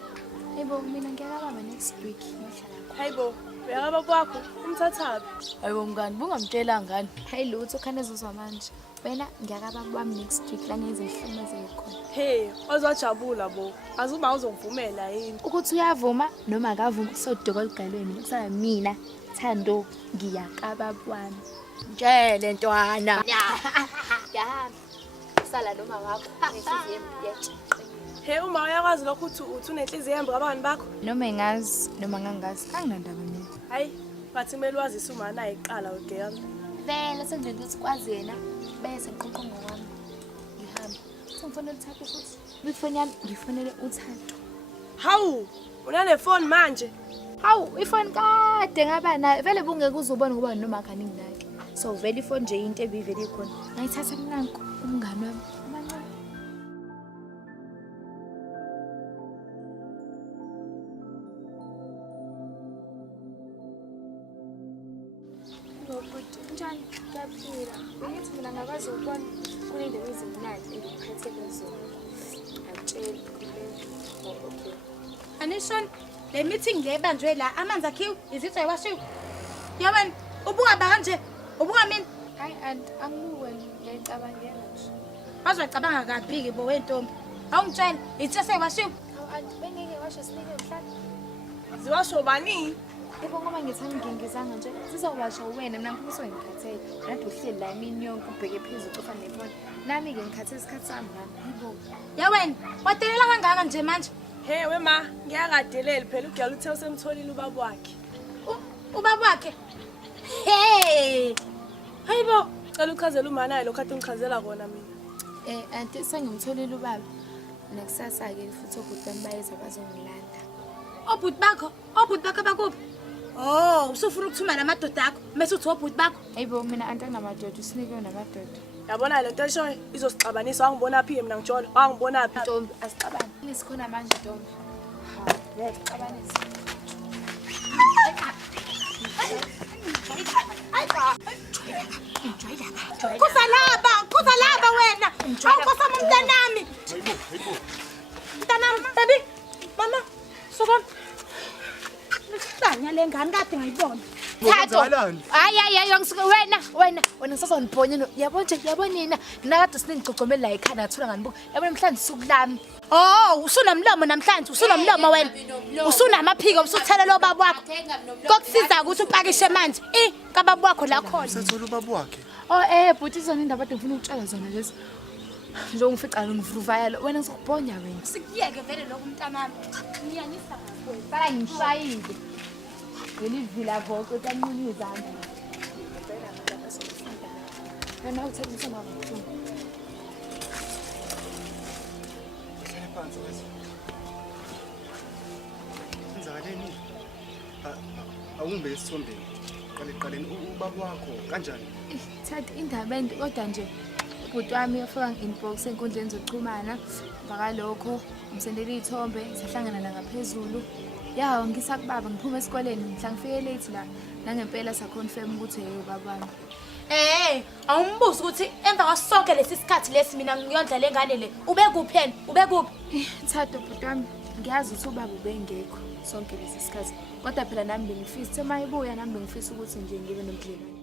Hayibo mina ngiyakababa next week ngihlala. Hayibo, uyakaba kwakho umthathabi. Hayibo mngani, bungamtshela ngani? Hayi lutho khane ezozwa manje. Wena ngiyakababa kwami next week la ngenze ihlumezeke khona. Hey, wazojabula bo. Azuma uzongivumela yini? Ukuthi uyavuma noma akavumi sodoko ligalwe mina kusala mina Thando ngiyakababa kwami. Mtshele ntwana. Yahamba. Sala noma wakho nesiziye mbiyathi. Hey, uma uyakwazi lokho uthi unenhliziyo embi kabani bakho? Noma engazi noma ngangazi anginandaba mina. Hayi, bathi kumele wazise uma naye iqala girl. Vele sengizothi ukuthi kwazi yena bese ngiqoqongo wami. Ngihamba. Sengifonela uThando futhi. Ifoni yami ngifonele uThando. Hawu, unane phone manje. Hawu, ifoni kade ngaba nayo. Vele bungeke uzubona ngoba noma khani nginake. So vele ifoni nje into ebivele ikhona. Ngayithatha nanku umngani wami. Amancane. Ngokuthi njani kuyaphila. Bengithi mina ngakwazi ukubona kunendaba ezimnandi engiphathele zona. Ngiyatshela okay. Anishon, le meeting le banjwe la amanzi akhiwe, izitha yawashiwe. Yabani, ubuka kanje, ubuka mina. Hayi and angibuke ngiyacabangela nje. Bazocabanga kabi ke bo wentombi. Awungitshela, izitha sewashiwe. Hawu and bengeke washo sinike mhlawumbe. Ziwasho bani? Yebo ngoba ngithanda ngingizanga nje sizowasho wena mina ngifisa ngikhathele nathi uhleli la imini yonke ubheke phezulu ucofa nefoni nami ke ngikhathe isikhathi sami ngami yibo Yawena, wadelela kangaka nje manje. Hey wema, ngiyakadeleli phela ugela uthe usemtholile ubaba wakhe. Ubaba wakhe? Hey! Hayibo, cela uchazela uma naye lokho kade ngichazela kona mina. anti sengimtholile ubaba nekusasa ke futhi obhuti bayeza bazongilanda. Obhuti bakho bakuphi? Oh, usufuna ukuthuma namadoda akho, mase uthi obhuti bakho. Hayibo mina anti namadoda usinikwe namadoda. Yabona le nto eshoyo izosixabanisa wangibona phi mina ngitsholo, wangibona phi? Ntombi asixabane. Lesikhona manje Ntombi. Ha, yexabanisa. Kuzalaba wena. Awukosama mntanami. Mntanami, baby. Mama, sokon. Nisanya lengane kade ngayibona. Hayi ngisuke wena ngisazonibhonya yabo nina nakade siningigcogomela la ekhaya nathola nganibuka yabo namhlanje suku lami. Oh usunamlomo namhlanje usunamlomo wena usunamaphiko usuthela lo baba wakho kokusiza ukuthi upakishe manje kababa wakho la khona Sethola ubaba wakhe. Bhuti izona indaba ade ngifuna ukutshela zona lezi nje ungifica ngivuvaya wena ngizokubhonya wena sikuyeke vele lokho mntanami ngiyanisa ngawe bala ngishayile Velivila voko tanini izandla. Wena uthembisa mabuthu. Hlale phansi wena. Inzakaleni? Awumbe esithombeni. Qale ubaba wakho kanjani? Thatha indaba ende kodwa nje ubhuti wami uyafika nginbox enkundleni zokuxhumana bakalokho umsendela izithombe sihlangana la ngaphezulu. Ya ngisakubaba ngiphuma esikoleni mhla ngifike late la nangempela sa confirm ukuthi ubaba wami. Awumbuza ukuthi emva kwasonke lesi sikhathi lesi mina ngiyondla lengane le ube kuphi yena ube kuphi Thatha ubhuti wami ngiyazi ukuthi ubaba ubengekho sonke lesi sikhathi kodwa phela nami bengifisa uma ibuya nami bengifisa ukuthi nje ngibe nomdlalo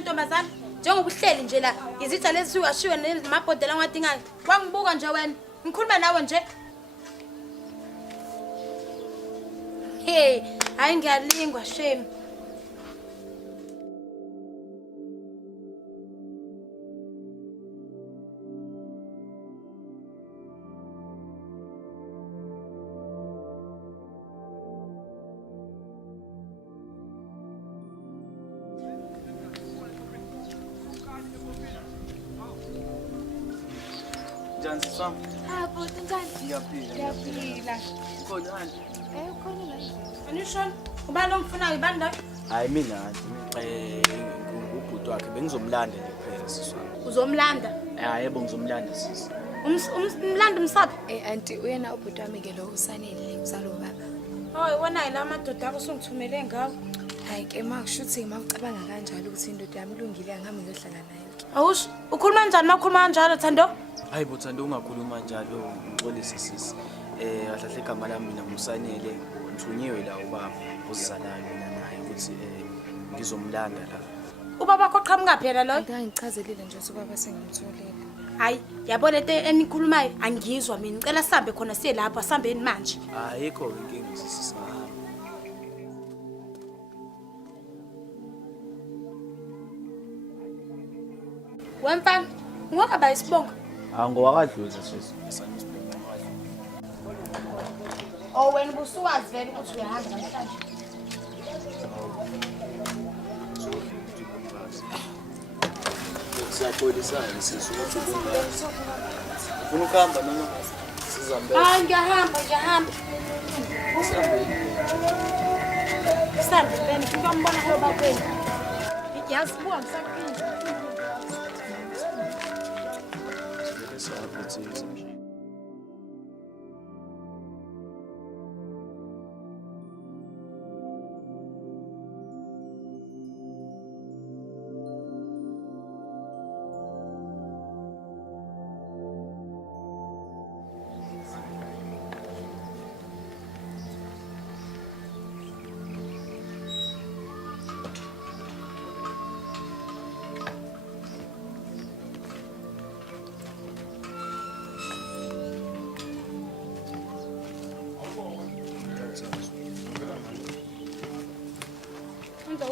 Ntombazana njengoba uhleli nje la izitha lezi suwashiwe nemabhodlela ngadingayo wangibuka nje wena ngikhuluma nawe nje hayi ngiyalingwa shame Jansi swami. Bhuti njani? Ngiyaphila. Khona manje. Khona la. Anishona ubani omfunayo ibani la Hayi mina ubhuti wakhe bengizomlanda nje kuphela siswami. uzomlanda Yebo ngizomlanda sisi. umlanda umsaphi Auntie uyena ubhuti wami ke lo usanele uzalo baba. Hoyi wona la madoda akho songithumele ngawo Hayi ke makushuthi mawucabanga kanjalo ukuthi indoda yami ilungile angihambe ngiyohlala nayo. awusho ukhuluma kanjani makhuluma kanjalo Thando Hayi bo Thando ungakhuluma njalo ngixolise sisi. Kahle igama lami mina ngusanele ngithunyiwe la ubaba uzizalayo mina naye ukuthi ngizomlanda la. ubaba wakho qhamuka phela lo Ngichazelile nje ukuthi ubaba sengimtholile. hayi yabo lento enikhulumayo angizwa mina ngicela sihambe khona siye lapha sihambeni manje Ayikho inkinga sisi. wemfana ngokaba isibongo Ngowakadluza sisi. wena busuwazi vele ukuthi uyahamba namhlanje Siyaxolisana sisi ukuthi ubungazi. Ufuna ukuhamba noma sizambe? ngiyahamba Sambe beni ngiyambona lo bakwenu yazibuka ngisaphila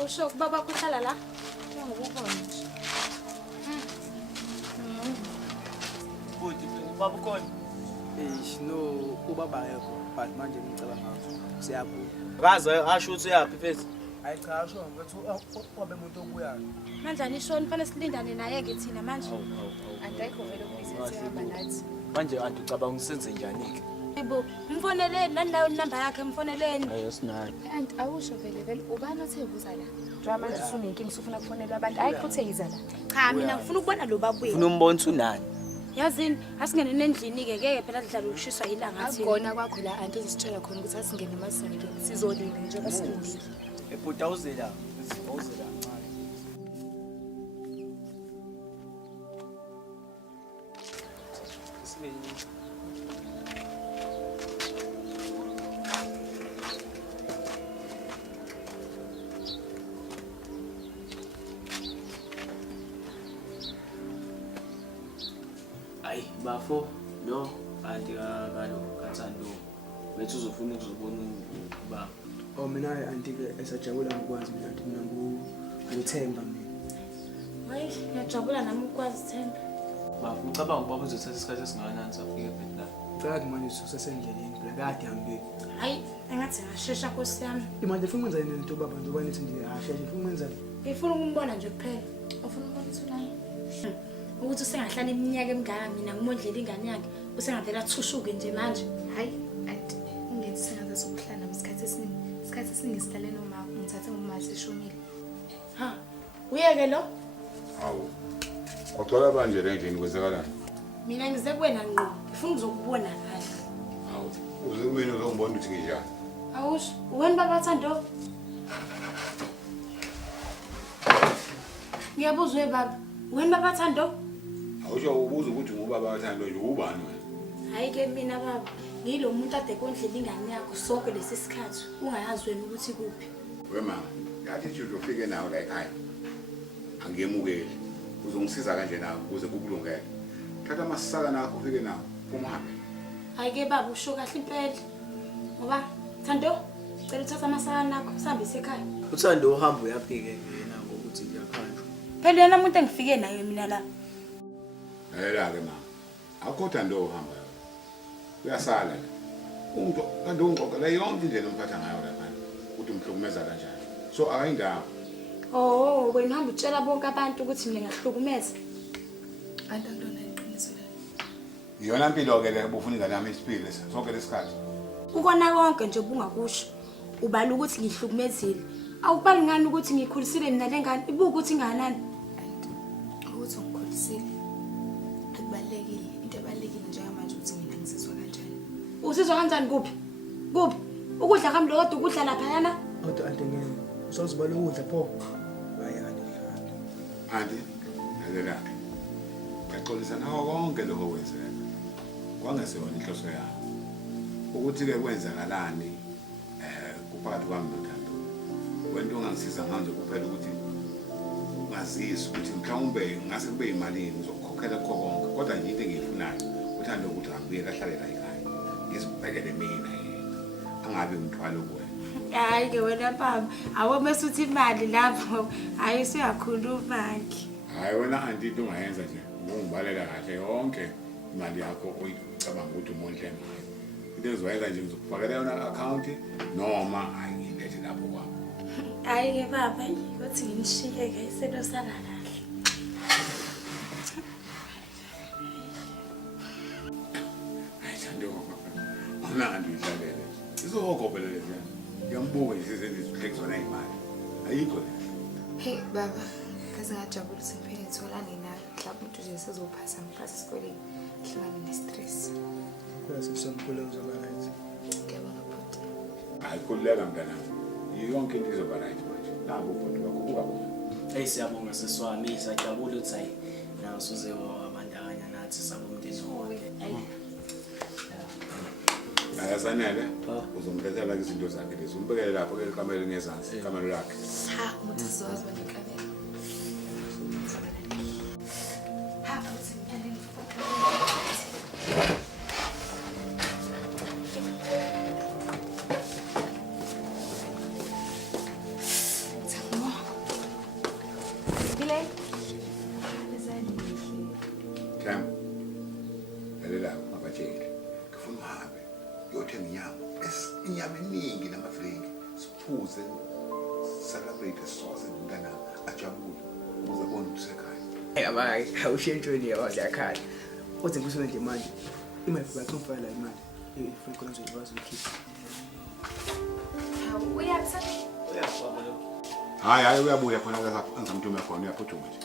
usho baba kuhlala la Ngokubona nje. Futhi baba ukhona. No ubaba yakho but manje ngicabanga siyabuya. Akaze asho ukuthi uyapi mfethu. Hayi cha asho ngathi obe umuntu obuyayo. manje anishoni fanele silindane naye ke thina manje Andayikho vele ukubizithe hamba nathi. Manje anti ucabanga usenze njani ke? Yebo, mfoneleni nanayo inamba yakhe mfoneleni. Ayosinayo. And awusho vele ubani othevuza la? Njengoba manje usunenkinga usufuna kufonela abantu. Ayikho utheyiza la. Cha mina ngifuna ukubona lo babuye. Ufuna umbona unani? Yazini asingene endlini ke ngeke phela sidlala ukushiswa ilanga athi. Akukona kwakho la anti uzisitshela khona ukuthi asingene emasingeni. Sizolinda njengoba silindile. Ebhuta uzela. Uzela kancane. Hayi bafo lo anti kalo kaThando bethu uzofuna ukuzobona ubaba. Oh mina anti-ke esajabula ngokwazi mina anti mina nguThemba mina. Hayi ngiyajabula nami ukwazi Themba. Bafo ucabanga ubaba uzothatha isikhathi esingakanani safika eBethlehem? Ngicela manje usesendleleni phela kade hambe. Hayi engathi ngashesha Nkosi yami. Imanje ufuna ukwenza yini into baba njengoba nithi ndiyashesha ufuna ukwenza Ngifuna ukumbona nje kuphela. Ufuna ukubona uthulani? Ukuthi usengahlala iminyaka emingaka mina ngimondlela ingane yakhe usengavela athushuke nje manje. Hayi anti ungenzi sengathi sokuhlala isikhathi esiningi sihlale noma ngithathe ngomazi eshonile. Ha uyeke lo? Hawu. Kwagcwala manje endlini kwenzakalani? Mina ngize kuwena ngqo ngifuna ukuzokubona kahle. Hawu. Uze kumina uzongibona ukuthi nginjani. Awusho wena baba Thando? Ngiyabuza webaba wena baba Thando? Awusho ubuza ukuthi ngubaba kaThando nje ubani wena? Hayi ke mina baba ngilo muntu ade kondlela ingane yakho sonke lesi sikhathi ungayazi wena ukuthi kuphi. Wema, yathi nje uzofike nawe la ekhaya. Angiyemukeli. Uzongisiza kanje nawe ukuze kukulungele. Thatha amasaka nakho ufike nawe. Umabe. Hayi ke baba usho kahle impela. Ngoba Thando cela uthatha amasaka nakho sihambise ekhaya. uThando uhamba uyaphike yena ngokuthi ngiyakhanjwa. Phela yena umuntu engifike naye mina la. Ke mama. Akho Thando uhamba. Uyasala la. Umuntu kanti ungqoqela yonke indlela umphatha ngayo lapha. Ukuthi umhlukumeza kanjani. So ayindawo. Oh wena hamba utshela bonke abantu ukuthi mina ngiyahlukumeza. Antantona iqiniso la. Iyona impilo ke le ubufuna ingane yami isiphile sonke lesikhathi. Ukona konke nje bungakusho. Ubala ukuthi ngihlukumezile. Awubali ngani ukuthi ngikhulisile mina lengane ibuka ukuthi inganani. Ukuthi ngikholisile. Akubalekile into ebalekile njengamanje ukuthi mina ngizizwa kanjani. Usizwa kanjani kuphi? Kuphi? Ukudla kamlo kodwa ukudla lapha yana? Kodwa anti ngeke usazibala ukudla pho. Bayani dlala. Anti, lalela. Ngaxolisa nawo konke lokho kwenzeka. Kwangesiyona inhloso yakho. Ukuthi ke kwenzakalani kuphakathi kwami noThando. Wento ongangisiza manje kuphela ukuthi ungazizwa ukuthi mhlawumbe ngase kube imalini uzokukhokhela konke kodwa nje into engiyifunayo uThando ukuthi angibuye kahlale la ekhaya. Ngizibhekele mina yena. Angabe umthwalo kuwe. Hayi ke wena baba, awu bese uthi imali lapho, hayi uyakhuluma ke. Hayi wena anti into ungayenza nje, ungibalela kahle yonke imali yakho oyicabanga ukuthi umondle ngayo. Into ezoyenza nje ngizokufakela yona account noma ayilethe lapho kwakho. Hayi ke baba, uthi ngishiye ke isento sala kahle. Hayi Thando. Anandi idlalele. Izokopela lezi. Ngiyambuka nje sezenzisa zona imali. Ayikho le. Hey baba, kaze ngajabula ukuthi ngiphinde ngitholane nawe. Mhlawumbe umuntu nje sezophasa ngiphasa esikoleni. Ngihlangane ne-stress. Bese samkhulu uzoba right. Ngiyabonga bhuti. Hayi khuleka mntana. Yonke into izoba right manje. Nabo ubhuti bakho kuba bona. Hey siyabonga seswami sajabula ukuthi hayi nawe usuze wabandakanya nathi sabomndeni wonke. Ayasanele uzomlethela izinto zakhe lezi umbekele lapho ke ikamelo ngezansi ikamelo lakhe. Ha, umuntu sizozwa ngekamera. Ha, uthi ngiphelele Themba. Lalela mabatshele. Ngifuna uhambe uyothenga inyama eningi namafrenki. Siphuze celebrate sauce ngana ajabule ukuze bona usekhaya. Abayi awushentshweni yabadla ekhaya. Uthi ngisho nje manje imali yakho ufala imali. ifuna khona uzokwazi ukukhipha. Hawu, uyaphi? Hayi uyabuya khona la ngizamthuma khona uyaphuthuma nje.